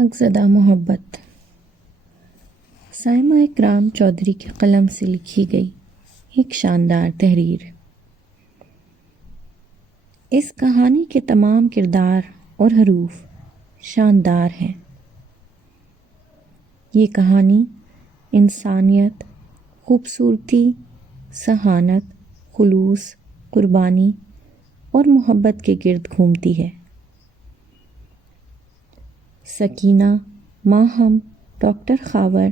دیمک زدہ محبت سائمہ اکرام چودھری کے قلم سے لکھی گئی ایک شاندار تحریر۔ اس کہانی کے تمام کردار اور حروف شاندار ہیں۔ یہ کہانی انسانیت، خوبصورتی، ذہانت، خلوص، قربانی اور محبت کے گرد گھومتی ہے۔ سکینہ، ماہم، ڈاکٹر خاور،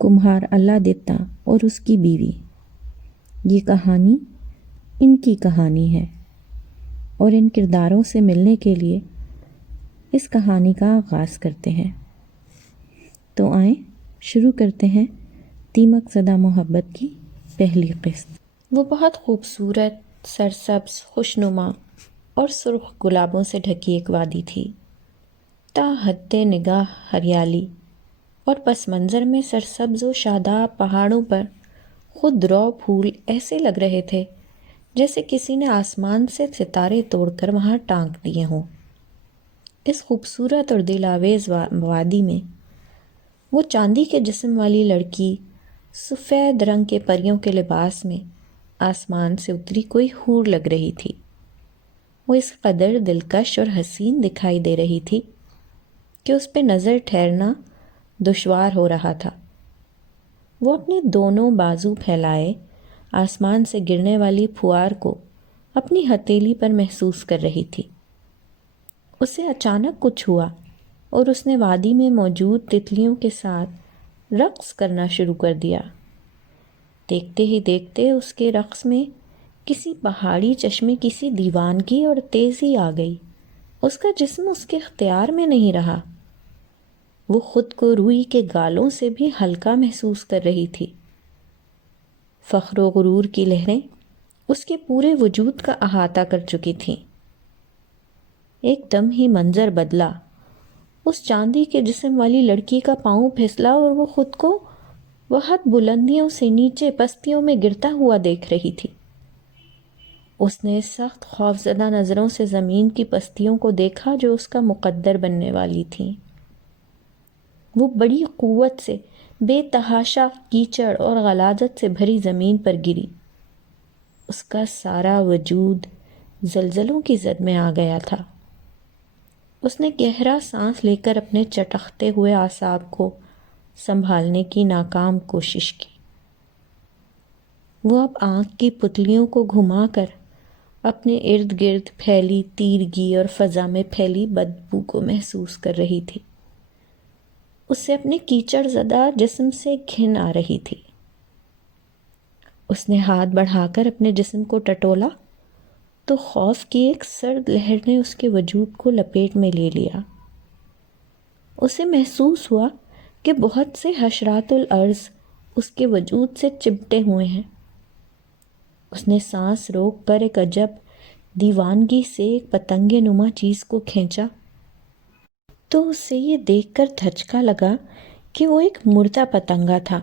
کمہار اللہ دتا اور اس کی بیوی، یہ کہانی ان کی کہانی ہے، اور ان کرداروں سے ملنے کے لیے اس کہانی کا آغاز کرتے ہیں۔ تو آئیں شروع کرتے ہیں دیمک زدہ محبت کی پہلی قسط۔ وہ بہت خوبصورت، سرسبز، خوشنما اور سرخ گلابوں سے ڈھکی ایک وادی تھی۔ تا حد نگاہ ہریالی اور پس منظر میں سرسبز و شاداب پہاڑوں پر خود رو پھول ایسے لگ رہے تھے جیسے کسی نے آسمان سے ستارے توڑ کر وہاں ٹانک دیے ہوں۔ اس خوبصورت اور دل آویز وادی میں وہ چاندی کے جسم والی لڑکی سفید رنگ کے پریوں کے لباس میں آسمان سے اتری کوئی حور لگ رہی تھی۔ وہ اس قدر دلکش اور حسین دکھائی دے رہی تھی کہ اس پہ نظر ٹھہرنا دشوار ہو رہا تھا۔ وہ اپنے دونوں بازو پھیلائے آسمان سے گرنے والی پھوار کو اپنی ہتھیلی پر محسوس کر رہی تھی۔ اسے اچانک کچھ ہوا اور اس نے وادی میں موجود تتلیوں کے ساتھ رقص کرنا شروع کر دیا۔ دیکھتے ہی دیکھتے اس کے رقص میں کسی پہاڑی چشمے کی سی دیوانگی اور تیزی آ گئی۔ اس کا جسم اس کے اختیار میں نہیں رہا۔ وہ خود کو روئی کے گالوں سے بھی ہلکا محسوس کر رہی تھی۔ فخر و غرور کی لہریں اس کے پورے وجود کا احاطہ کر چکی تھیں۔ ایک دم ہی منظر بدلا۔ اس چاندی کے جسم والی لڑکی کا پاؤں پھسلا اور وہ خود کو بہت بلندیوں سے نیچے پستیوں میں گرتا ہوا دیکھ رہی تھی۔ اس نے سخت خوفزدہ نظروں سے زمین کی پستیوں کو دیکھا جو اس کا مقدر بننے والی تھیں۔ وہ بڑی قوت سے بے تحاشا کیچڑ اور غلاظت سے بھری زمین پر گری۔ اس کا سارا وجود زلزلوں کی زد میں آ گیا تھا۔ اس نے گہرا سانس لے کر اپنے چٹختے ہوئے اعصاب کو سنبھالنے کی ناکام کوشش کی۔ وہ اب آنکھ کی پتلیوں کو گھما کر اپنے ارد گرد پھیلی تیرگی اور فضا میں پھیلی بدبو کو محسوس کر رہی تھی۔ اسے اپنے کیچڑ زدہ جسم سے گھن آ رہی تھی۔ اس نے ہاتھ بڑھا کر اپنے جسم کو ٹٹولا تو خوف کی ایک سرد لہر نے اس کے وجود کو لپیٹ میں لے لیا۔ اسے محسوس ہوا کہ بہت سے حشرات الارض اس کے وجود سے چمٹے ہوئے ہیں۔ اس نے سانس روک کر ایک عجب دیوانگی سے ایک پتنگ نما چیز کو کھینچا تو اسے یہ دیکھ کر دھچکا لگا کہ وہ ایک مردہ پتنگا تھا۔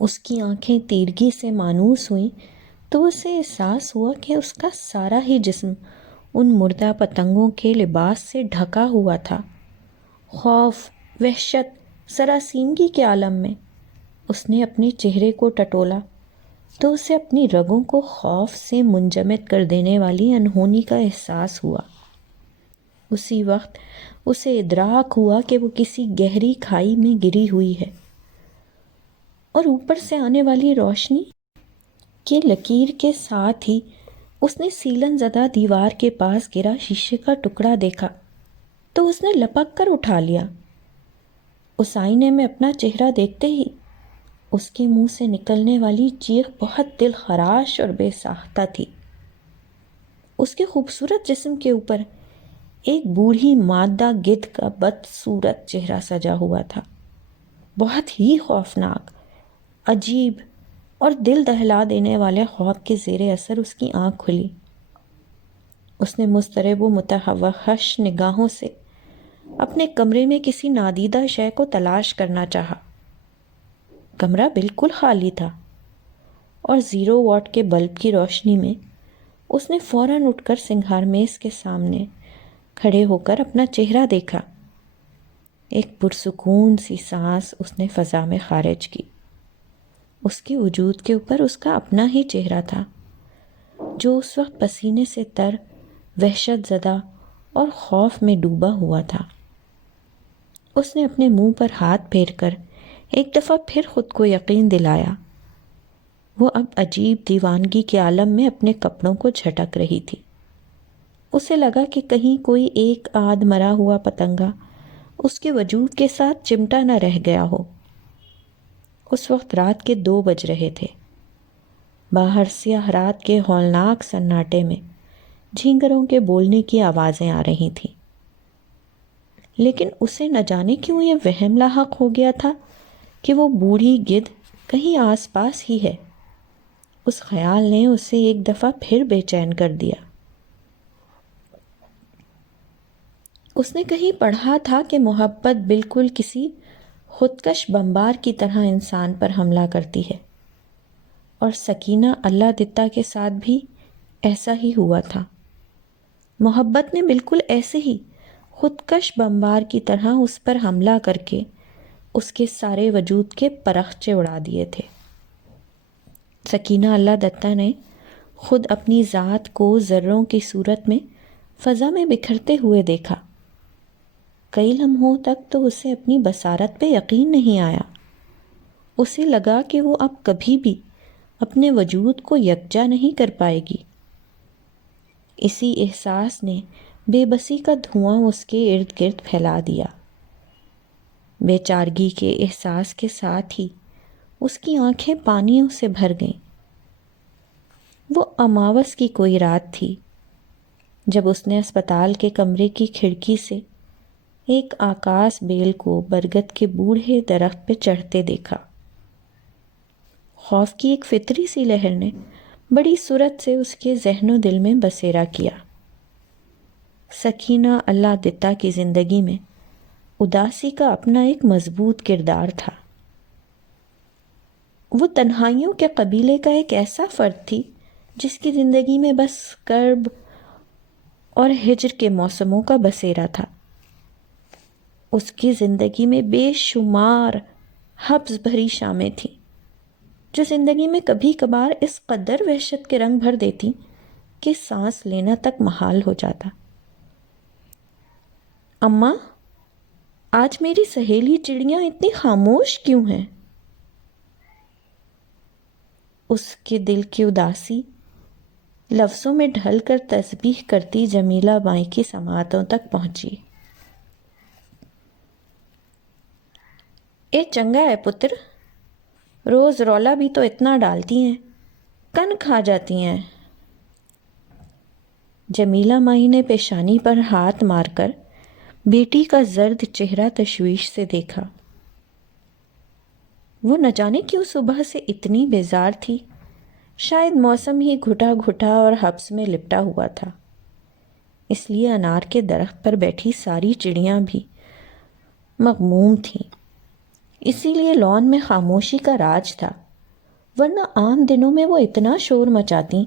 اس کی آنکھیں تیرگی سے مانوس ہوئیں تو اسے احساس ہوا کہ اس کا سارا ہی جسم ان مردہ پتنگوں کے لباس سے ڈھکا ہوا تھا۔ خوف، وحشت، سراسیمگی کے عالم میں اس نے اپنے چہرے کو ٹٹولا تو اسے اپنی رگوں کو خوف سے منجمد کر دینے والی انہونی کا احساس ہوا۔ اسی وقت اسے ادراک ہوا کہ وہ کسی گہری کھائی میں گری ہوئی ہے، اور اوپر سے آنے والی روشنی کے لکیر کے ساتھ ہی اس نے سیلن زدہ دیوار کے پاس گرا شیشے کا ٹکڑا دیکھا تو اس نے لپک کر اٹھا لیا۔ اس آئینے میں اپنا چہرہ دیکھتے ہی اس کے منہ سے نکلنے والی چیخ بہت دل خراش اور بے ساختہ تھی۔ اس کے خوبصورت جسم کے اوپر ایک بوڑھی مادہ گدھ کا بدصورت چہرہ سجا ہوا تھا، بہت ہی خوفناک، عجیب اور دل دہلا دینے والے خوف کے زیر اثر اس کی آنکھ کھلی۔ اس نے مضطرب و متوحش نگاہوں سے اپنے کمرے میں کسی نادیدہ شے کو تلاش کرنا چاہا۔ کمرہ بالکل خالی تھا، اور 0 واٹ کے بلب کی روشنی میں اس نے فوراً اٹھ کر سنگھار میز کے سامنے کھڑے ہو کر اپنا چہرہ دیکھا ایک پرسکون سی سانس اس نے فضا میں خارج کی۔ اس کے وجود کے اوپر اس کا اپنا ہی چہرہ تھا، جو اس وقت پسینے سے تر، وحشت زدہ اور خوف میں ڈوبا ہوا تھا۔ اس نے اپنے منہ پر ہاتھ پھیر کر ایک دفعہ پھر خود کو یقین دلایا۔ وہ اب عجیب دیوانگی کے عالم میں اپنے کپڑوں کو جھٹک رہی تھی۔ اسے لگا کہ کہیں کوئی ایک آدھ مرا ہوا پتنگا اس کے وجود کے ساتھ چمٹا نہ رہ گیا ہو۔ اس وقت رات کے 2 بج رہے تھے۔ باہر سیاہ رات کے ہولناک سناٹے میں جھینگروں کے بولنے کی آوازیں آ رہی تھیں، لیکن اسے نہ جانے کیوں یہ وہم لاحق ہو گیا تھا کہ وہ بوڑھی گدھ کہیں آس پاس ہی ہے۔ اس خیال نے اسے ایک دفعہ پھر بے چین کر دیا۔ اس نے کہیں پڑھا تھا کہ محبت بالکل کسی خودکش بمبار کی طرح انسان پر حملہ کرتی ہے، اور سکینہ اللہ دتہ کے ساتھ بھی ایسا ہی ہوا تھا۔ محبت نے بالکل ایسے ہی خودکش بمبار کی طرح اس پر حملہ کر کے اس کے سارے وجود کے پرخچے اڑا دیے تھے۔ سکینہ اللہ دتہ نے خود اپنی ذات کو ذروں کی صورت میں فضا میں بکھرتے ہوئے دیکھا۔ کئی لمحوں تک تو اسے اپنی بصارت پہ یقین نہیں آیا۔ اسے لگا کہ وہ اب کبھی بھی اپنے وجود کو یکجا نہیں کر پائے گی۔ اسی احساس نے بے بسی کا دھواں اس کے ارد گرد پھیلا دیا۔ بے چارگی کے احساس کے ساتھ ہی اس کی آنکھیں پانیوں سے بھر گئیں۔ وہ اماوس کی کوئی رات تھی جب اس نے اسپتال کے کمرے کی کھڑکی سے ایک آکاس بیل کو برگد کے بوڑھے درخت پہ چڑھتے دیکھا۔ خوف کی ایک فطری سی لہر نے بڑی سرعت سے اس کے ذہن و دل میں بسیرا کیا۔ سکینہ اللہ دتہ کی زندگی میں اداسی کا اپنا ایک مضبوط کردار تھا۔ وہ تنہائیوں کے قبیلے کا ایک ایسا فرد تھی جس کی زندگی میں بس کرب اور ہجر کے موسموں کا بسیرا تھا۔ اس کی زندگی میں بے شمار حبس بھری شامیں تھیں، جو زندگی میں کبھی کبھار اس قدر وحشت کے رنگ بھر دیتی کہ سانس لینا تک محال ہو جاتا۔ اماں، آج میری سہیلی چڑیاں اتنی خاموش کیوں ہیں؟ اس کے دل کی اداسی لفظوں میں ڈھل کر تسبیح کرتی جمیلہ بائیں کی سماعتوں تک پہنچی۔ اے چنگا ہے پتر، روز رولا بھی تو اتنا ڈالتی ہیں، کن کھا جاتی ہیں۔ جمیلہ مائی نے پیشانی پر ہاتھ مار کر بیٹی کا زرد چہرہ تشویش سے دیکھا۔ وہ نہ جانے کیوں صبح سے اتنی بیزار تھی، شاید موسم ہی گھٹا گھٹا اور حبس میں لپٹا ہوا تھا، اس لیے انار کے درخت پر بیٹھی ساری چڑیاں بھی مغموم تھیں۔ اسی لیے لان میں خاموشی کا راج تھا، ورنہ عام دنوں میں وہ اتنا شور مچاتی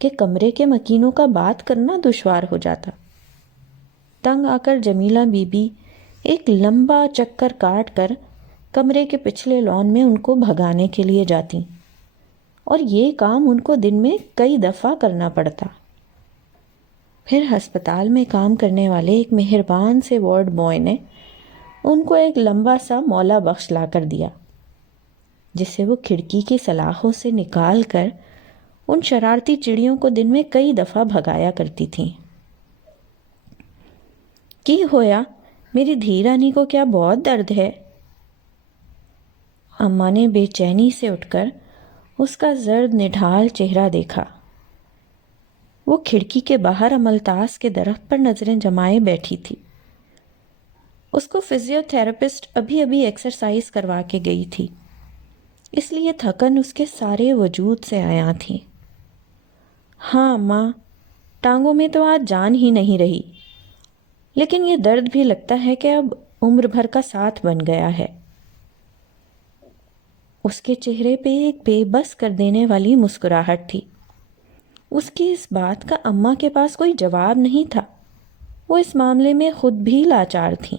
کہ کمرے کے مکینوں کا بات کرنا دشوار ہو جاتا۔ تنگ آ کر جمیلہ بی بی ایک لمبا چکر کاٹ کر کمرے کے پچھلے لان میں ان کو بھگانے کے لیے جاتی، اور یہ کام ان کو دن میں کئی دفعہ کرنا پڑتا۔ پھر ہسپتال میں کام کرنے والے ایک مہربان سے وارڈ بوائے نے ان کو ایک لمبا سا مولا بخش لا کر دیا، جسے وہ کھڑکی کی سلاخوں سے نکال کر ان شرارتی چڑیوں کو دن میں کئی دفعہ بھگایا کرتی تھیں۔ کی ہویا، میری دھی رانی کو کیا بہت درد ہے؟ اماں نے بے چینی سے اٹھ کر اس کا زرد نڈھال چہرہ دیکھا۔ وہ کھڑکی کے باہر املتاس کے درخت پر نظریں جمائے بیٹھی تھی۔ اس کو فزیو تھراپسٹ ابھی ابھی ایکسرسائز کروا کے گئی تھی، اس لیے تھکن اس کے سارے وجود سے عیاں تھی۔ ہاں ماں، ٹانگوں میں تو آج جان ہی نہیں رہی، لیکن یہ درد بھی لگتا ہے کہ اب عمر بھر کا ساتھ بن گیا ہے۔ اس کے چہرے پہ ایک بے بس کر دینے والی مسکراہٹ تھی۔ اس کی اس بات کا اماں کے پاس کوئی جواب نہیں تھا، وہ اس معاملے میں خود بھی لاچار تھیں۔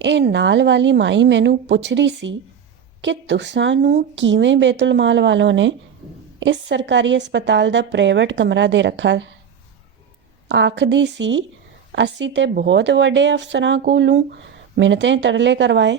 ਇਹ ਨਾਲ ਵਾਲੀ ਮਾਈ ਮੈਨੂੰ ਪੁੱਛ ਰਹੀ ਸੀ ਕਿ ਤੁਸਾਂ ਨੂੰ ਕਿਵੇਂ ਬੇਤੁਲ ਮਾਲ ਵਾਲੋਂ ਨੇ ਇਸ ਸਰਕਾਰੀ ਹਸਪਤਾਲ ਦਾ ਪ੍ਰਾਈਵੇਟ ਕਮਰਾ ਦੇ ਰੱਖਾ। ਆਖਦੀ ਸੀ ਅਸੀਂ ਤੇ ਬਹੁਤ ਵੱਡੇ ਅਫਸਰਾਂ ਕੋਲੋਂ ਮਿੰਨਤਾਂ ਤਰਲੇ ਕਰਵਾਏ,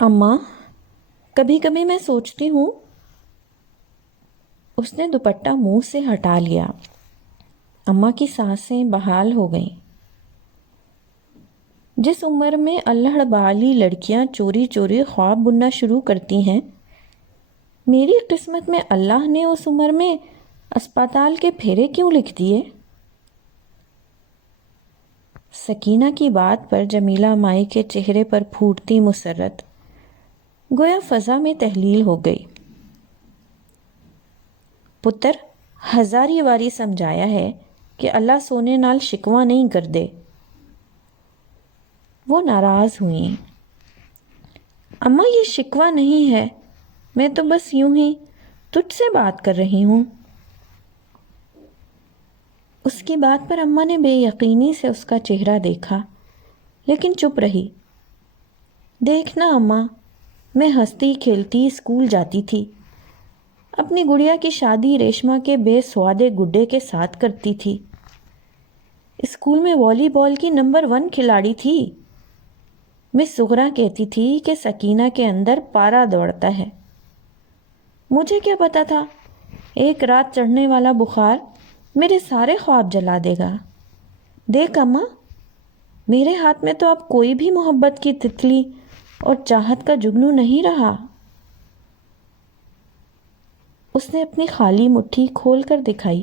اماں کبھی کبھی میں سوچتی ہوں. اس نے دوپٹہ منہ سے ہٹا لیا. اماں کی سانسیں بحال ہو گئیں. جس عمر میں اللڑ بالی لڑکیاں چوری چوری خواب بننا شروع کرتی ہیں، میری قسمت میں اللہ نے اس عمر میں اسپتال کے پھیرے کیوں لکھ دیے؟ سکینہ کی بات پر جمیلہ مائی کے چہرے پر پھوٹتی مسرت گویا فضا میں تحلیل ہو گئی. پتر، ہزاری واری سمجھایا ہے کہ اللہ سونے نال شکوہ نہیں کر دے. وہ ناراض ہوئیں. اماں یہ شکوہ نہیں ہے، میں تو بس یوں ہی تجھ سے بات کر رہی ہوں. اس کی بات پر اماں نے بے یقینی سے اس کا چہرہ دیکھا، لیکن چپ رہی. دیکھنا اماں، میں ہنستی کھیلتی اسکول جاتی تھی. اپنی گڑیا کی شادی ریشما کے بے سوادے گڈے کے ساتھ کرتی تھی. اسکول میں والی بال کی نمبر 1 کھلاڑی تھی. مس زغرا کہتی تھی کہ سکینہ کے اندر پارا دوڑتا ہے. مجھے کیا پتا تھا ایک رات چڑھنے والا بخار میرے سارے خواب جلا دے گا. دیکھ اماں، میرے ہاتھ میں تو اب کوئی بھی محبت کی تتلی اور چاہت کا جگنو نہیں رہا. اس نے اپنی خالی مٹھی کھول کر دکھائی.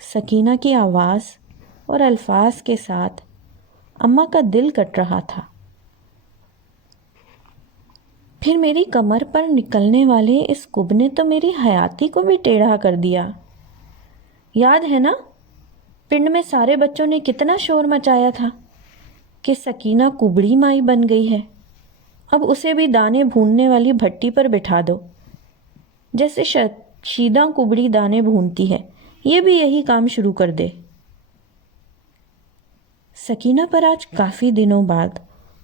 سکینہ کی آواز اور الفاظ کے ساتھ اماں کا دل کٹ رہا تھا. پھر میری کمر پر نکلنے والے اس کب نے تو میری حیاتی کو بھی ٹیڑھا کر دیا. یاد ہے نا پنڈ میں سارے بچوں نے کتنا شور مچایا تھا کہ سکینہ کبڑی مائی بن گئی ہے. اب اسے بھی دانے بھوننے والی بھٹی پر بٹھا دو. جیسے شیدہ کبڑی دانے بھونتی ہے، یہ بھی یہی کام شروع کر دے. سکینہ پر آج کافی دنوں بعد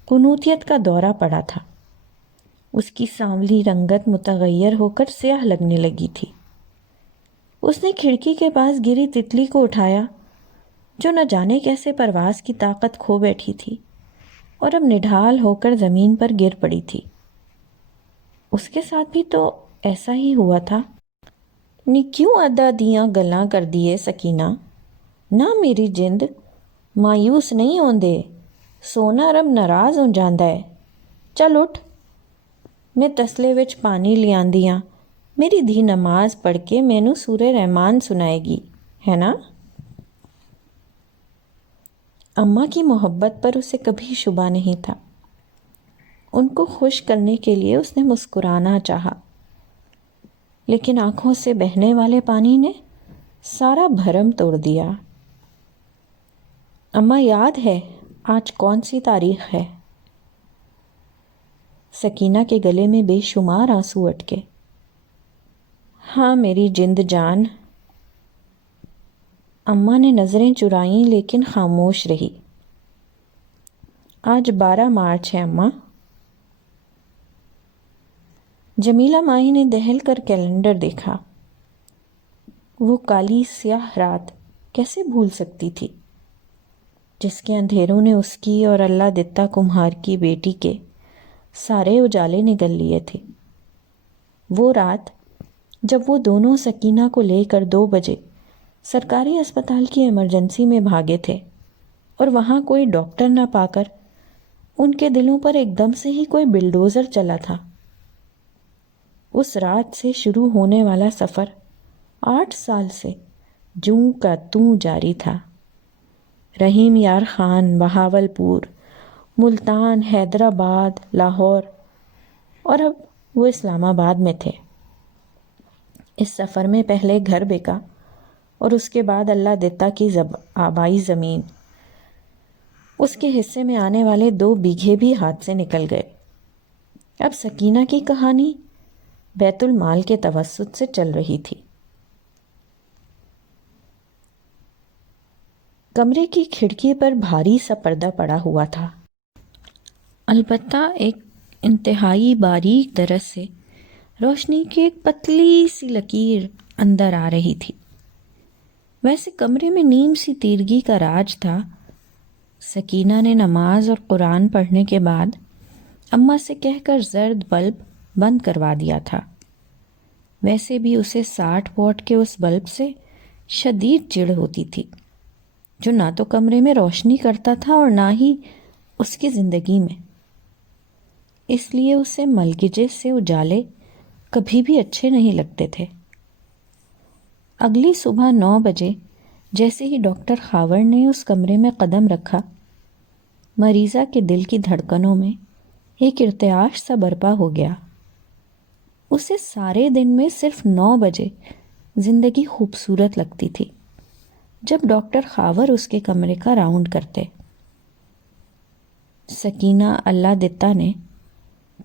قنوطیت کا دورہ پڑا تھا. اس کی سانولی رنگت متغیر ہو کر سیاہ لگنے لگی تھی. اس نے کھڑکی کے پاس گری تتلی کو اٹھایا جو نہ جانے کیسے پرواز کی طاقت کھو بیٹھی تھی اور اب نڈھال ہو کر زمین پر گر پڑی تھی. اس کے ساتھ بھی تو ایسا ہی ہوا تھا. نی کیوں ادا دیاں گلاں کر دیے سکینہ؟ نہ میری جند مایوس نہیں ہوندے، سونا رب ناراض ہو جاندا ہے. چل اٹھ، میں تسلے وچ پانی لیاندیاں. میری دھی نماز پڑھ کے مینوں سورہ رحمان سنائے گی، ہے نا؟ اماں کی محبت پر اسے کبھی شبہ نہیں تھا. ان کو خوش کرنے کے لیے اس نے مسکرانا چاہا، لیکن آنکھوں سے بہنے والے پانی نے سارا بھرم توڑ دیا. اماں یاد ہے آج کون سی تاریخ ہے؟ سکینہ کے گلے میں بے شمار آنسو اٹکے. ہاں میری جند جان. اماں نے نظریں چرائیں لیکن خاموش رہی. آج 12 مارچ ہے اماں. جمیلہ مائی نے دہل کر کیلنڈر دیکھا. وہ کالی سیاہ رات کیسے بھول سکتی تھی جس کے اندھیروں نے اس کی اور اللہ دتا کمہار کی بیٹی کے سارے اجالے نگل لیے تھے. وہ رات جب وہ دونوں سکینہ کو لے کر 2 بجے سرکاری اسپتال کی ایمرجنسی میں بھاگے تھے اور وہاں کوئی ڈاکٹر نہ پا کر ان کے دلوں پر ایک دم سے ہی کوئی بلڈوزر چلا تھا. اس رات سے شروع ہونے والا سفر 8 سال سے جوں کا توں جاری تھا. رحیم یار خان بہاول پور، ملتان، حیدرآباد، لاہور اور اب وہ اسلام آباد میں تھے. اس سفر میں پہلے گھر بیکا اور اس کے بعد اللہ دتا کی آبائی زمین. اس کے حصے میں آنے والے 2 بیگھے بھی ہاتھ سے نکل گئے. اب سکینہ کی کہانی بیت المال کے توسط سے چل رہی تھی. کمرے کی کھڑکی پر بھاری سا پردہ پڑا ہوا تھا، البتہ ایک انتہائی باریک درز سے روشنی کی ایک پتلی سی لکیر اندر آ رہی تھی. ویسے کمرے میں نیم سی تیرگی کا راج تھا. سکینہ نے نماز اور قرآن پڑھنے کے بعد اماں سے کہہ کر زرد بلب بند کروا دیا تھا۔ ویسے بھی اسے 60 واٹ کے اس بلب سے شدید چڑ ہوتی تھی، جو نہ تو کمرے میں روشنی کرتا تھا اور نہ ہی اس کی زندگی میں۔ اس لیے اسے ملگجے سے اجالے کبھی بھی اچھے نہیں لگتے تھے۔ اگلی صبح 9 بجے جیسے ہی ڈاکٹر خاور نے اس کمرے میں قدم رکھا، مریضہ کے دل کی دھڑکنوں میں ایک ارتعاش سا برپا ہو گیا۔ اسے سارے دن میں صرف 9 بجے زندگی خوبصورت لگتی تھی، جب ڈاکٹر خاور اس کے کمرے کا راؤنڈ کرتے۔ سکینہ اللہ دتا نے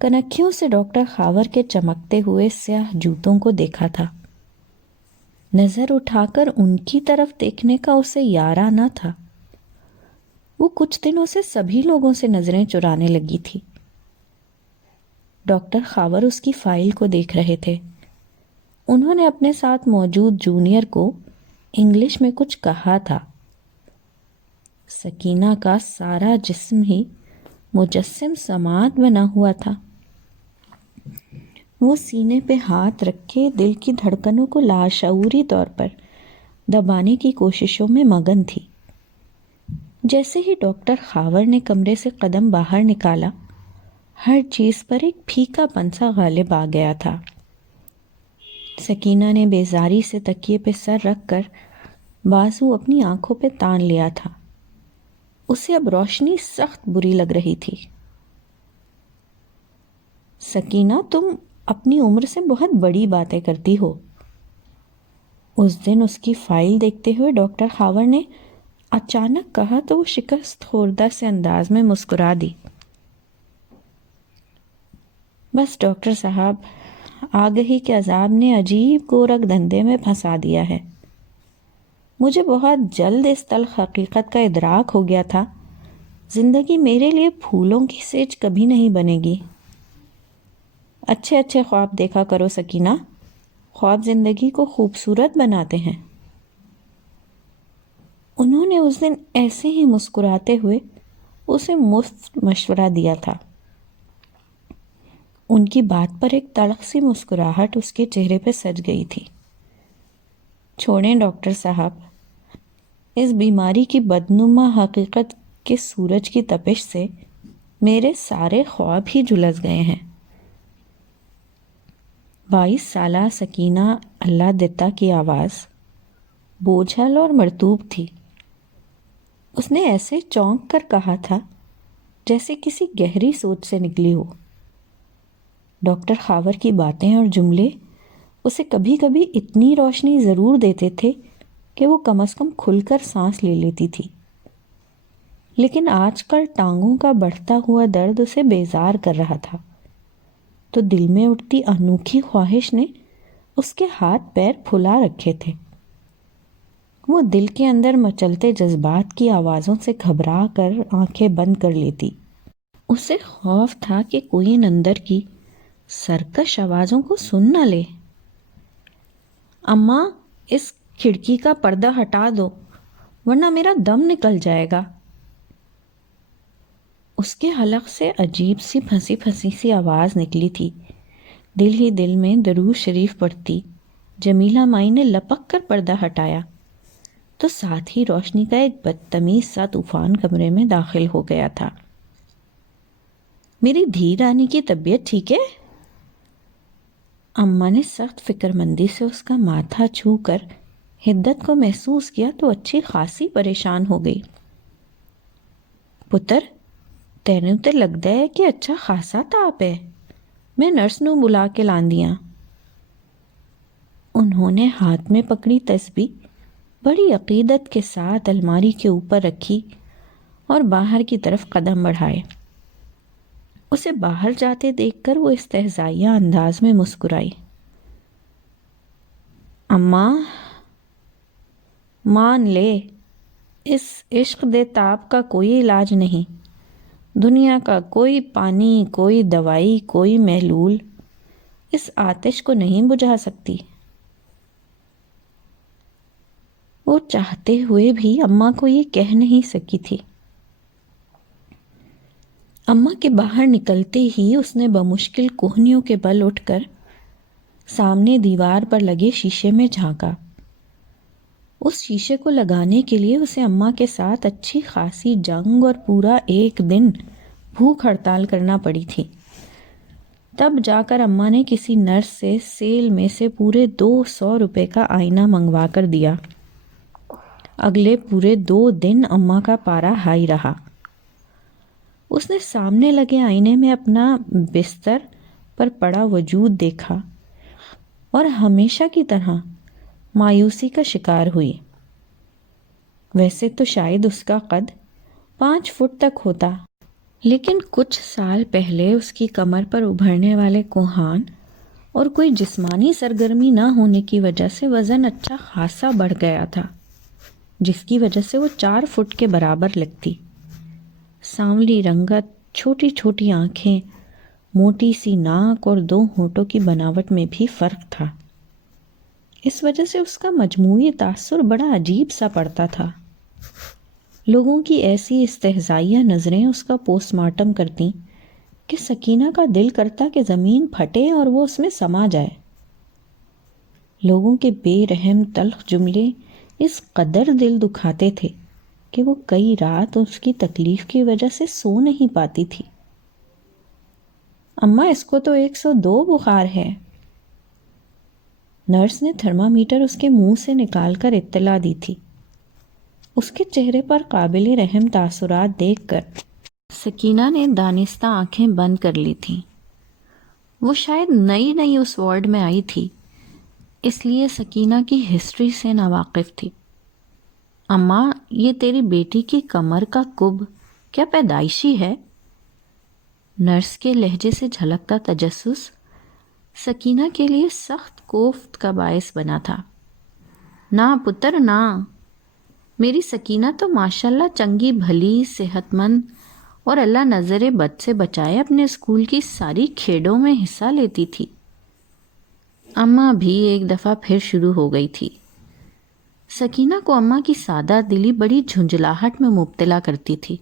کنکھیوں سے ڈاکٹر خاور کے چمکتے ہوئے سیاہ جوتوں کو دیکھا تھا۔ نظر اٹھا کر ان کی طرف دیکھنے کا اسے یارہ نہ تھا۔ وہ کچھ دنوں سے سبھی لوگوں سے نظریں چرانے لگی تھی۔ ڈاکٹر خاور اس کی فائل کو دیکھ رہے تھے۔ انہوں نے اپنے ساتھ موجود جونیئر کو انگلش میں کچھ کہا تھا۔ سکینہ کا سارا جسم ہی مجسم سماعت بنا ہوا تھا۔ وہ سینے پہ ہاتھ رکھ کے دل کی دھڑکنوں کو لاشعوری طور پر دبانے کی کوششوں میں مگن تھی۔ جیسے ہی ڈاکٹر خاور نے کمرے سے قدم باہر نکالا، ہر چیز پر ایک پھیکا پن سا غالب آ گیا تھا۔ سکینہ نے بیزاری سے تکیے پہ سر رکھ کر بازو اپنی آنکھوں پہ تان لیا تھا۔ اسے اب روشنی سخت بری لگ رہی تھی۔ سکینہ، تم اپنی عمر سے بہت بڑی باتیں کرتی ہو۔ اس دن اس کی فائل دیکھتے ہوئے ڈاکٹر خاور نے اچانک کہا تو وہ شکست خوردہ سے انداز میں مسکرا دی۔ بس ڈاکٹر صاحب، آگہی کے عذاب نے عجیب گورکھ دھندے میں پھنسا دیا ہے۔ مجھے بہت جلد اس تلخ حقیقت کا ادراک ہو گیا تھا، زندگی میرے لیے پھولوں کی سیج کبھی نہیں بنے گی۔ اچھے اچھے خواب دیکھا کرو سکینہ، خواب زندگی کو خوبصورت بناتے ہیں۔ انہوں نے اس دن ایسے ہی مسکراتے ہوئے اسے مفت مشورہ دیا تھا۔ ان کی بات پر ایک تڑق سی مسکراہٹ اس کے چہرے پہ سج گئی تھی۔ چھوڑیں ڈاکٹر صاحب، اس بیماری کی بدنما حقیقت کے سورج کی تپش سے میرے سارے خواب ہی جھلس گئے ہیں۔ 22 سالہ سکینہ اللہ دتا کی آواز بوجھل اور مرطوب تھی۔ اس نے ایسے چونک کر کہا تھا جیسے کسی گہری سوچ سے نکلی ہو۔ ڈاکٹر خاور کی باتیں اور جملے اسے کبھی کبھی اتنی روشنی ضرور دیتے تھے کہ وہ کم از کم کھل کر سانس لے لیتی تھی، لیکن آج کل ٹانگوں کا بڑھتا ہوا درد اسے بیزار کر رہا تھا، تو دل میں اٹھتی انوکھی خواہش نے اس کے ہاتھ پیر پھلا رکھے تھے۔ وہ دل کے اندر مچلتے جذبات کی آوازوں سے گھبرا کر آنکھیں بند کر لیتی۔ اسے خوف تھا کہ کوئی ان اندر کی سرکش آوازوں کو سن نہ لے۔ اماں، اس کھڑکی کا پردہ ہٹا دو ورنہ میرا دم نکل جائے گا۔ اس کے حلق سے عجیب سی پھنسی پھنسی سی آواز نکلی تھی۔ دل ہی دل میں درود شریف پڑھتی جمیلہ مائی نے لپک کر پردہ ہٹایا تو ساتھ ہی روشنی کا ایک بدتمیز سا طوفان کمرے میں داخل ہو گیا تھا۔ میری دھی رانی کی طبیعت ٹھیک ہے؟ اماں نے سخت فکر مندی سے اس کا ماتھا چھو کر حدت کو محسوس کیا تو اچھی خاصی پریشان ہو گئی۔ پتر، تینوں تے لگدا ہے کہ اچھا خاصا تاپ ہے، میں نرس نو بلا کے لاندیاں۔ انہوں نے ہاتھ میں پکڑی تسبیح بڑی عقیدت کے ساتھ الماری کے اوپر رکھی اور باہر کی طرف قدم بڑھائے۔ اسے باہر جاتے دیکھ کر وہ استہزائیہ انداز میں مسکرائی۔ اماں، مان لے، اس عشق دے تاپ کا کوئی علاج نہیں۔ دنیا کا کوئی پانی، کوئی دوائی، کوئی محلول اس آتش کو نہیں بجھا سکتی۔ وہ چاہتے ہوئے بھی اماں کو یہ کہہ نہیں سکی تھی۔ اماں کے باہر نکلتے ہی اس نے بمشکل کوہنیوں کے بل اٹھ کر سامنے دیوار پر لگے شیشے میں جھانکا۔ اس شیشے کو لگانے کے لیے اسے اماں کے ساتھ اچھی خاصی جنگ اور پورا ایک دن بھوک ہڑتال کرنا پڑی تھی۔ تب جا کر اماں نے کسی نرس سے سیل میں سے پورے 200 روپے کا آئینہ منگوا کر دیا۔ اگلے پورے 2 دن اماں کا پارا ہائی رہا۔ اس نے سامنے لگے آئینے میں اپنا بستر پر پڑا وجود دیکھا اور ہمیشہ کی طرح مایوسی کا شکار ہوئی۔ ویسے تو شاید اس کا قد 5 فٹ تک ہوتا، لیکن کچھ سال پہلے اس کی کمر پر ابھرنے والے کوہان اور کوئی جسمانی سرگرمی نہ ہونے کی وجہ سے وزن اچھا خاصا بڑھ گیا تھا، جس کی وجہ سے وہ 4 فٹ کے برابر لگتی۔ سانولی رنگت، چھوٹی چھوٹی آنکھیں، موٹی سی ناک اور 2 ہونٹوں کی بناوٹ میں بھی فرق تھا۔ اس وجہ سے اس کا مجموعی تاثر بڑا عجیب سا پڑتا تھا۔ لوگوں کی ایسی استہزائیہ نظریں اس کا پوسٹ مارٹم کرتیں کہ سکینہ کا دل کرتا کہ زمین پھٹے اور وہ اس میں سما جائے۔ لوگوں کے بے رحم تلخ جملے اس قدر دل دکھاتے تھے کہ وہ کئی رات اس کی تکلیف کی وجہ سے سو نہیں پاتی تھی۔ اماں اس کو تو 102 بخار ہے۔ نرس نے تھرمامیٹر اس کے منہ سے نکال کر اطلاع دی تھی۔ اس کے چہرے پر قابل رحم تاثرات دیکھ کر سکینہ نے دانستہ آنکھیں بند کر لی تھیں۔ وہ شاید نئی نئی اس وارڈ میں آئی تھی، اس لیے سکینہ کی ہسٹری سے ناواقف تھی۔ اماں، یہ تیری بیٹی کی کمر کا کب کیا پیدائشی ہے؟ نرس کے لہجے سے جھلکتا تجسس سکینہ کے لیے سخت کوفت کا باعث بنا تھا۔ نہ پتر نہ، میری سکینہ تو ماشاءاللہ چنگی بھلی، صحت مند اور اللہ نظر بد سے بچائے اپنے اسکول کی ساری کھیڑوں میں حصہ لیتی تھی۔ اماں بھی ایک دفعہ پھر شروع ہو گئی تھی۔ سکینہ کو اماں کی سادہ دلی بڑی جھنجھلاہٹ میں مبتلا کرتی تھی،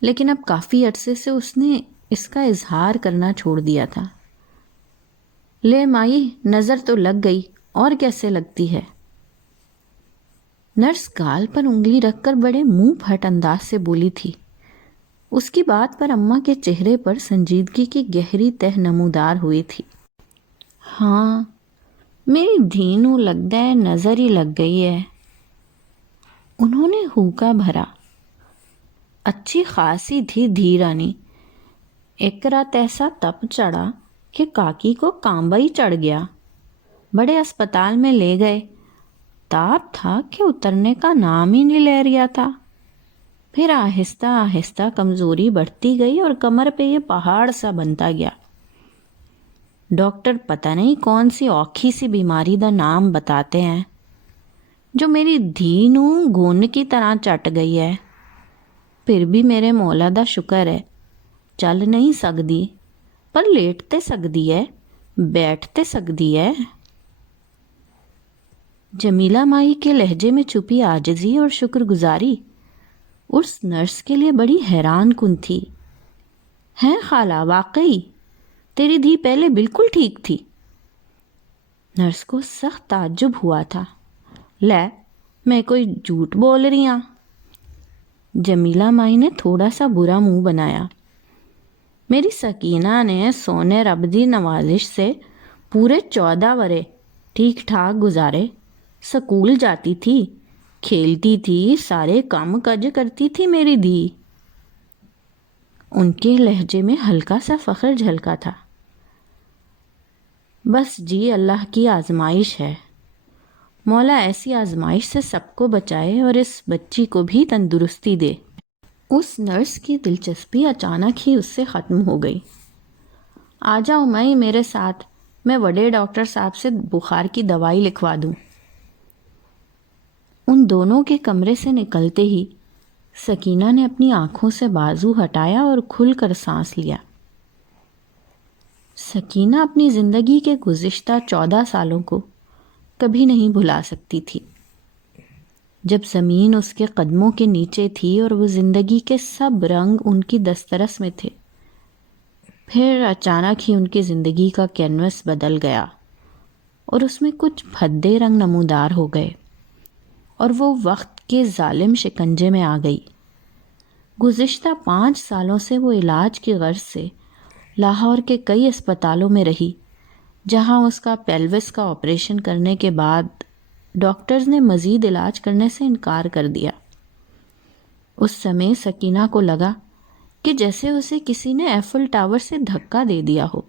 لیکن اب کافی عرصے سے اس نے اس کا اظہار کرنا چھوڑ دیا تھا۔ لے مائی، نظر تو لگ گئی، اور کیسے لگتی ہے؟ نرس گال پر انگلی رکھ کر بڑے منہ پھٹ انداز سے بولی تھی۔ اس کی بات پر اماں کے چہرے پر سنجیدگی کی گہری تہ نمودار ہوئی تھی۔ ہاں، میری دھینو لگتا ہے نظر ہی لگ گئی ہے۔ انہوں نے ہوکا بھرا۔ اچھی خاصی تھی دھی رانی۔ ایک رات ایسا تپ چڑھا کہ کاکی کو کانبا ہی چڑھ گیا۔ بڑے اسپتال میں لے گئے، تاپ تھا کہ اترنے کا نام ہی نہیں لے رہا تھا۔ پھر آہستہ آہستہ کمزوری بڑھتی گئی اور کمر پہ یہ پہاڑ سا بنتا گیا۔ ڈاکٹر پتہ نہیں کون سی اوکھی سی بیماری دا نام بتاتے ہیں، جو میری دھی نو گھن کی طرح چٹ گئی ہے۔ پھر بھی میرے مولا دا شکر ہے، چل نہیں سکتی پر لیٹ تے سکتی ہے، بیٹھ تے سکتی ہے۔ جمیلہ مائی کے لہجے میں چھپی عاجزی اور شکر گزاری اس نرس کے لیے بڑی حیران کن تھی۔ ہیں خالہ، واقعی تیری دھی پہلے بالکل ٹھیک تھی؟ نرس کو سخت تعجب ہوا تھا۔ لے، میں کوئی جھوٹ بول رہی ہوں؟ جمیلہ مائی نے تھوڑا سا برا منہ بنایا۔ میری سکینہ نے سونے رب دی نوازش سے پورے 14 ورے ٹھیک ٹھاک گزارے۔ سکول جاتی تھی، کھیلتی تھی، سارے کام کاج کرتی تھی میری دھی۔ ان کے لہجے میں ہلکا سا فخر جھلکا تھا۔ بس جی، اللہ کی آزمائش ہے، مولا ایسی آزمائش سے سب کو بچائے اور اس بچی کو بھی تندرستی دے۔ اس نرس کی دلچسپی اچانک ہی اس سے ختم ہو گئی۔ آ جاؤ مئی میرے ساتھ، میں بڑے ڈاکٹر صاحب سے بخار کی دوائی لکھوا دوں۔ ان دونوں کے کمرے سے نکلتے ہی سکینہ نے اپنی آنکھوں سے بازو ہٹایا اور کھل کر سانس لیا۔ سکینہ اپنی زندگی کے گزشتہ 14 سالوں کو کبھی نہیں بھلا سکتی تھی۔ جب زمین اس کے قدموں کے نیچے تھی اور وہ زندگی کے سب رنگ ان کی دسترس میں تھے، پھر اچانک ہی ان کی زندگی کا کینوس بدل گیا اور اس میں کچھ بھدے رنگ نمودار ہو گئے اور وہ وقت کے ظالم شکنجے میں آ گئی۔ گزشتہ 5 سالوں سے وہ علاج کی غرض سے لاہور کے کئی اسپتالوں میں رہی، جہاں اس کا پیلوس کا آپریشن کرنے کے بعد ڈاکٹرز نے مزید علاج کرنے سے انکار کر دیا۔ اس سمے سکینہ کو لگا کہ جیسے اسے کسی نے ایفل ٹاور سے دھکا دے دیا ہو۔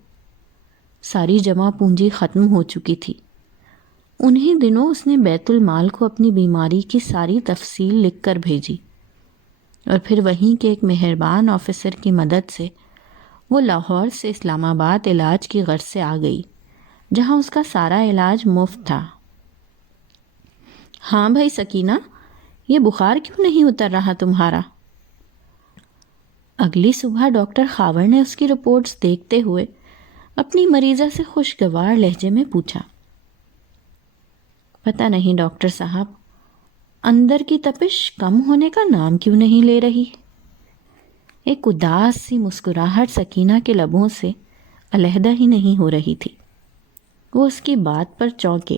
ساری جمع پونجی ختم ہو چکی تھی۔ انہی دنوں اس نے بیت المال کو اپنی بیماری کی ساری تفصیل لکھ کر بھیجی، اور پھر وہیں کے ایک مہربان آفیسر کی مدد سے وہ لاہور سے اسلام آباد علاج کی غرض سے آ گئی، جہاں اس کا سارا علاج مفت تھا۔ ہاں بھائی سکینہ، یہ بخار کیوں نہیں اتر رہا تمہارا؟ اگلی صبح ڈاکٹر خاور نے اس کی رپورٹس دیکھتے ہوئے اپنی مریضہ سے خوشگوار لہجے میں پوچھا۔ پتہ نہیں ڈاکٹر صاحب، اندر کی تپش کم ہونے کا نام کیوں نہیں لے رہی؟ ایک اداس سی مسکراہٹ سکینہ کے لبوں سے علیحدہ ہی نہیں ہو رہی تھی۔ وہ اس کی بات پر چونکے۔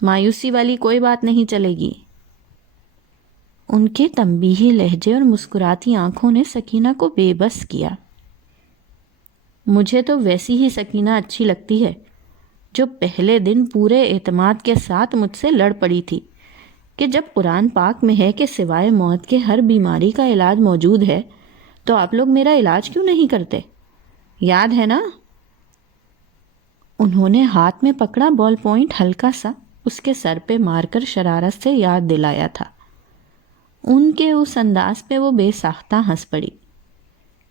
مایوسی والی کوئی بات نہیں چلے گی۔ ان کے تنبیہی لہجے اور مسکراتی آنکھوں نے سکینہ کو بے بس کیا۔ مجھے تو ویسی ہی سکینہ اچھی لگتی ہے جو پہلے دن پورے اعتماد کے ساتھ مجھ سے لڑ پڑی تھی کہ جب قرآن پاک میں ہے کہ سوائے موت کے ہر بیماری کا علاج موجود ہے تو آپ لوگ میرا علاج کیوں نہیں کرتے؟ یاد ہے نا؟ انہوں نے ہاتھ میں پکڑا بال پوائنٹ ہلکا سا اس کے سر پہ مار کر شرارت سے یاد دلایا تھا۔ ان کے اس انداز پہ وہ بے ساختہ ہنس پڑی۔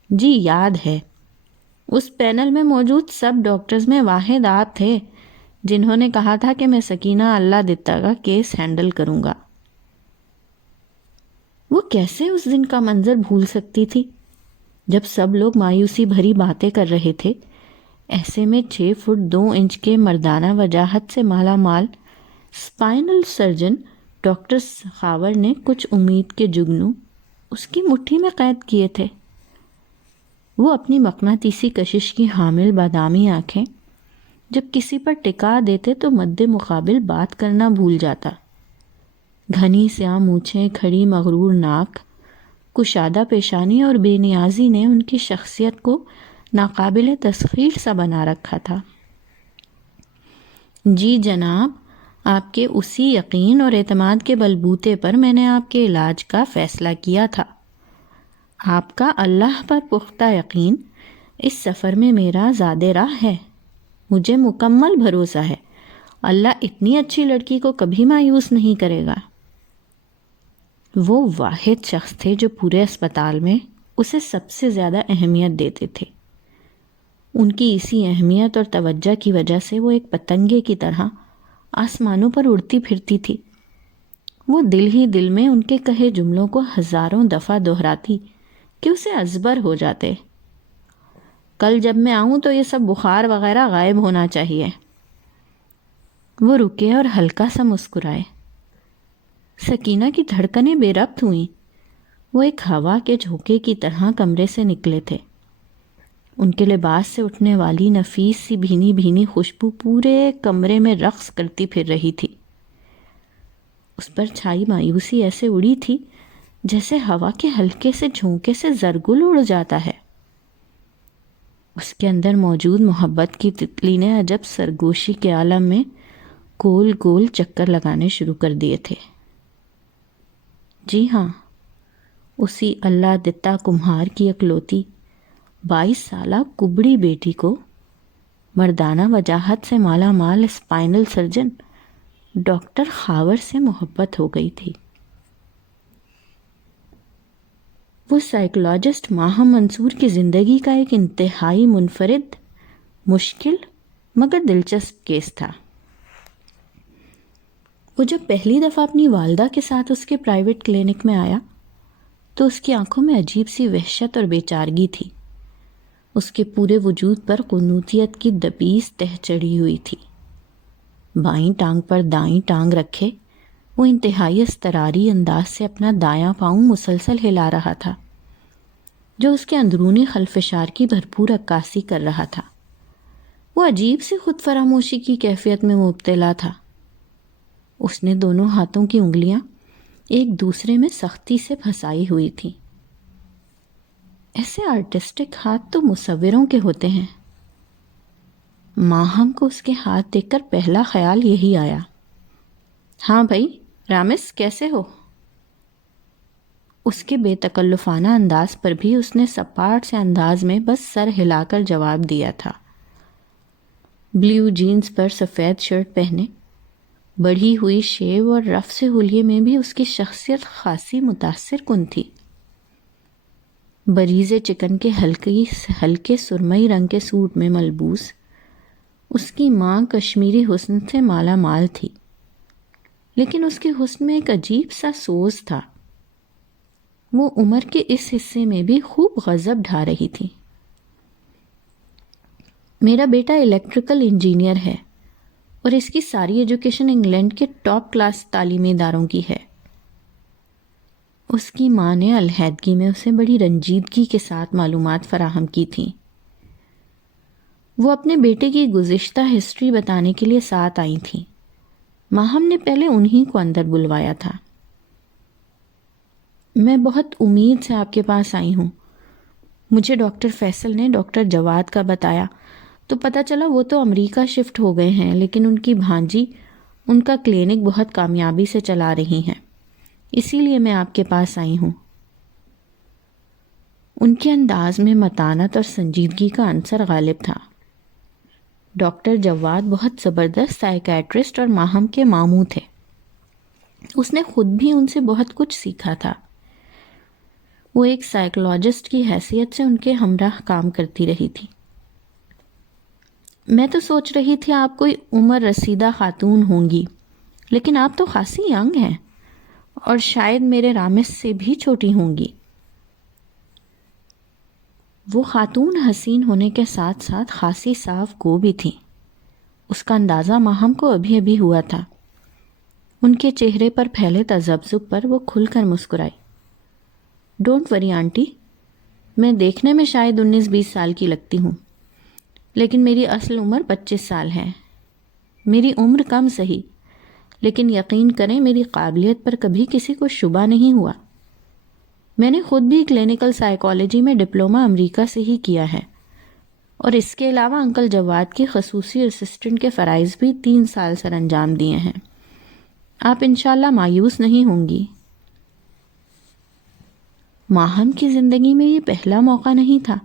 جی یاد ہے، اس پینل میں موجود سب ڈاکٹرز میں واحد آپ تھے جنہوں نے کہا تھا کہ میں سکینہ اللہ دتا کا کیس ہینڈل کروں گا۔ وہ کیسے اس دن کا منظر بھول سکتی تھی جب سب لوگ مایوسی بھری باتیں کر رہے تھے؟ ایسے میں 6 فٹ 2 انچ کے مردانہ وجاہت سے مالا مال اسپائنل سرجن ڈاکٹر خاور نے کچھ امید کے جگنو اس کی مٹھی میں قید کیے تھے۔ وہ اپنی مقناطیسی کشش کی حامل بادامی آنکھیں جب کسی پر ٹکا دیتے تو مد مقابل بات کرنا بھول جاتا۔ گھنی سیاہ مونچھیں، کھڑی مغرور ناک، کشادہ پیشانی اور بے نیازی نے ان کی شخصیت کو ناقابل تسخیر سا بنا رکھا تھا۔ جی جناب، آپ کے اسی یقین اور اعتماد کے بلبوتے پر میں نے آپ کے علاج کا فیصلہ کیا تھا۔ آپ کا اللہ پر پختہ یقین اس سفر میں میرا زاد راہ ہے۔ مجھے مکمل بھروسہ ہے اللہ اتنی اچھی لڑکی کو کبھی مایوس نہیں کرے گا۔ وہ واحد شخص تھے جو پورے اسپتال میں اسے سب سے زیادہ اہمیت دیتے تھے۔ ان کی اسی اہمیت اور توجہ کی وجہ سے وہ ایک پتنگے کی طرح آسمانوں پر اڑتی پھرتی تھی۔ وہ دل ہی دل میں ان کے کہے جملوں کو ہزاروں دفعہ دہراتی کہ اسے ازبر ہو جاتے۔ کل جب میں آؤں تو یہ سب بخار وغیرہ غائب ہونا چاہیے۔ وہ رکے اور ہلکا سا مسکرائے۔ سکینہ کی دھڑکنیں بے ربط ہوئیں۔ وہ ایک ہوا کے جھونکے کی طرح کمرے سے نکلے تھے۔ ان کے لباس سے اٹھنے والی نفیس سی بھینی بھینی خوشبو پورے کمرے میں رقص کرتی پھر رہی تھی۔ اس پر چھائی مایوسی ایسے اڑی تھی جیسے ہوا کے ہلکے سے جھونکے سے زرگل اڑ جاتا ہے۔ اس کے اندر موجود محبت کی تتلی نے عجب سرگوشی کے عالم میں گول گول چکر لگانے شروع کر دیے تھے۔ جی ہاں، اسی اللہ دتا کمہار کی اکلوتی 22 سالہ کبڑی بیٹی کو مردانہ وجاہت سے مالا مال اسپائنل سرجن ڈاکٹر خاور سے محبت ہو گئی تھی۔ وہ سائیکولوجسٹ ماہم منصور کی زندگی کا ایک انتہائی منفرد، مشکل مگر دلچسپ کیس تھا۔ وہ جب پہلی دفعہ اپنی والدہ کے ساتھ اس کے پرائیویٹ کلینک میں آیا تو اس کی آنکھوں میں عجیب سی وحشت اور بے چارگی تھی۔ اس کے پورے وجود پر قنوطیت کی دبیس تہ چڑھی ہوئی تھی۔ بائیں ٹانگ پر دائیں ٹانگ رکھے وہ انتہائی اضطراری انداز سے اپنا دایاں پاؤں مسلسل ہلا رہا تھا، جو اس کے اندرونی خلفشار کی بھرپور عکاسی کر رہا تھا۔ وہ عجیب سی خود فراموشی کی کیفیت میں مبتلا تھا۔ اس نے دونوں ہاتھوں کی انگلیاں ایک دوسرے میں سختی سے پھنسائی ہوئی تھی۔ ایسے آرٹسٹک ہاتھ تو مصوروں کے ہوتے ہیں۔ ماہم کو اس کے ہاتھ دیکھ کر پہلا خیال یہی آیا۔ ہاں بھائی رامس، کیسے ہو؟ اس کے بے تکلفانہ انداز پر بھی اس نے سپاٹ سے انداز میں بس سر ہلا کر جواب دیا تھا۔ بلیو جینز پر سفید شرٹ پہنے، بڑھی ہوئی شیو اور رف سے حلیے میں بھی اس کی شخصیت خاصی متاثر کن تھی۔ بریزے چکن کے ہلکے سرمئی رنگ کے سوٹ میں ملبوس اس کی ماں کشمیری حسن سے مالا مال تھی، لیکن اس کے حسن میں ایک عجیب سا سوز تھا۔ وہ عمر کے اس حصے میں بھی خوب غضب ڈھا رہی تھی۔ میرا بیٹا الیکٹریکل انجینئر ہے اور اس کی ساری ایجوکیشن انگلینڈ کے ٹاپ کلاس تعلیمی اداروں کی ہے۔ اس کی ماں نے علیحدگی میں اسے بڑی رنجیدگی کے ساتھ معلومات فراہم کی تھیں۔ وہ اپنے بیٹے کی گزشتہ ہسٹری بتانے کے لیے ساتھ آئی تھیں۔ ماہم نے پہلے انہی کو اندر بلوایا تھا۔ میں بہت امید سے آپ کے پاس آئی ہوں۔ مجھے ڈاکٹر فیصل نے ڈاکٹر جواد کا بتایا تو پتہ چلا وہ تو امریکہ شفٹ ہو گئے ہیں، لیکن ان کی بھانجی ان کا کلینک بہت کامیابی سے چلا رہی ہیں، اسی لیے میں آپ کے پاس آئی ہوں۔ ان کے انداز میں متانت اور سنجیدگی کا عنصر غالب تھا۔ ڈاکٹر جواد بہت زبردست سائیکیٹرسٹ اور ماہم کے ماموں تھے۔ اس نے خود بھی ان سے بہت کچھ سیکھا تھا۔ وہ ایک سائیکولوجسٹ کی حیثیت سے ان کے ہمراہ کام کرتی رہی تھی۔ میں تو سوچ رہی تھی آپ کوئی عمر رسیدہ خاتون ہوں گی، لیکن آپ تو خاصی ینگ ہیں اور شاید میرے رامس سے بھی چھوٹی ہوں گی۔ وہ خاتون حسین ہونے کے ساتھ ساتھ خاصی صاف گو بھی تھی۔ اس کا اندازہ ماہم کو ابھی ابھی ہوا تھا۔ ان کے چہرے پر پھیلے تذبذب پر وہ کھل کر مسکرائی۔ ڈونٹ وری آنٹی، میں دیکھنے میں شاید 19-20 سال کی لگتی ہوں، لیکن میری اصل عمر 25 سال ہے۔ میری عمر کم سہی، لیکن یقین کریں میری قابلیت پر کبھی کسی کو شبہ نہیں ہوا۔ میں نے خود بھی کلینکل سائیکالوجی میں ڈپلومہ امریکہ سے ہی کیا ہے، اور اس کے علاوہ انکل جواد کی خصوصی اسسٹنٹ کے فرائض بھی 3 سال سر انجام دیے ہیں۔ آپ انشاءاللہ مایوس نہیں ہوں گی۔ ماہم کی زندگی میں یہ پہلا موقع نہیں تھا۔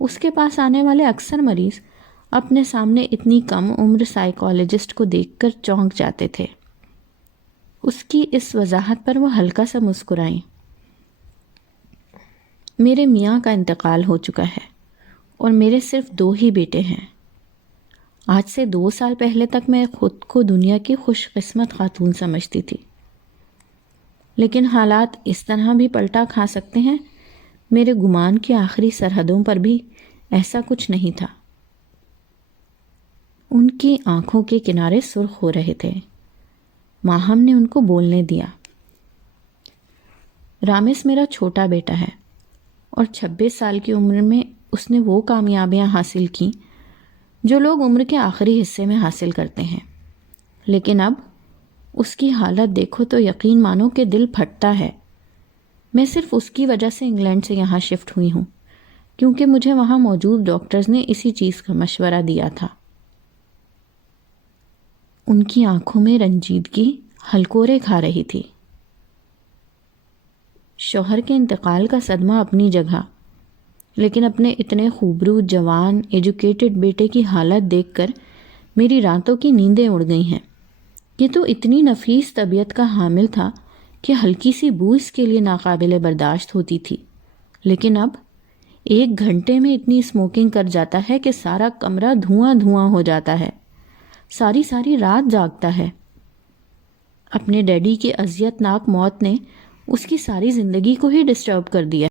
اس کے پاس آنے والے اکثر مریض اپنے سامنے اتنی کم عمر سائیکالوجسٹ کو دیکھ کر چونک جاتے تھے۔ اس کی اس وضاحت پر وہ ہلکا سا مسکرائیں۔ میرے میاں کا انتقال ہو چکا ہے اور میرے صرف 2 ہی بیٹے ہیں۔ آج سے 2 سال پہلے تک میں خود کو دنیا کی خوش قسمت خاتون سمجھتی تھی، لیکن حالات اس طرح بھی پلٹا کھا سکتے ہیں۔ میرے گمان کی آخری سرحدوں پر بھی ایسا کچھ نہیں تھا۔ ان کی آنکھوں کے کنارے سرخ ہو رہے تھے۔ ماہم نے ان کو بولنے دیا۔ رامس میرا چھوٹا بیٹا ہے اور 26 سال کی عمر میں اس نے وہ کامیابیاں حاصل کیں جو لوگ عمر کے آخری حصے میں حاصل کرتے ہیں، لیکن اب اس کی حالت دیکھو تو یقین مانو کہ دل پھٹتا ہے۔ میں صرف اس کی وجہ سے انگلینڈ سے یہاں شفٹ ہوئی ہوں، کیونکہ مجھے وہاں موجود ڈاکٹرز نے اسی چیز کا مشورہ دیا تھا۔ ان کی آنکھوں میں رنجیدگی ہلکورے کھا رہی تھی۔ شوہر کے انتقال کا صدمہ اپنی جگہ، لیکن اپنے اتنے خوبرو، جوان، ایجوکیٹڈ بیٹے کی حالت دیکھ کر میری راتوں کی نیندیں اڑ گئی ہیں۔ یہ تو اتنی نفیس طبیعت کا حامل تھا کہ ہلکی سی بو اس کے لیے ناقابل برداشت ہوتی تھی، لیکن اب 1 گھنٹے میں اتنی اسموکنگ کر جاتا ہے کہ سارا کمرہ دھواں دھواں ہو جاتا ہے، ساری رات جاگتا ہے۔ اپنے ڈیڈی کی اذیت ناک موت نے اس کی ساری زندگی کو ہی ڈسٹرب کر دیا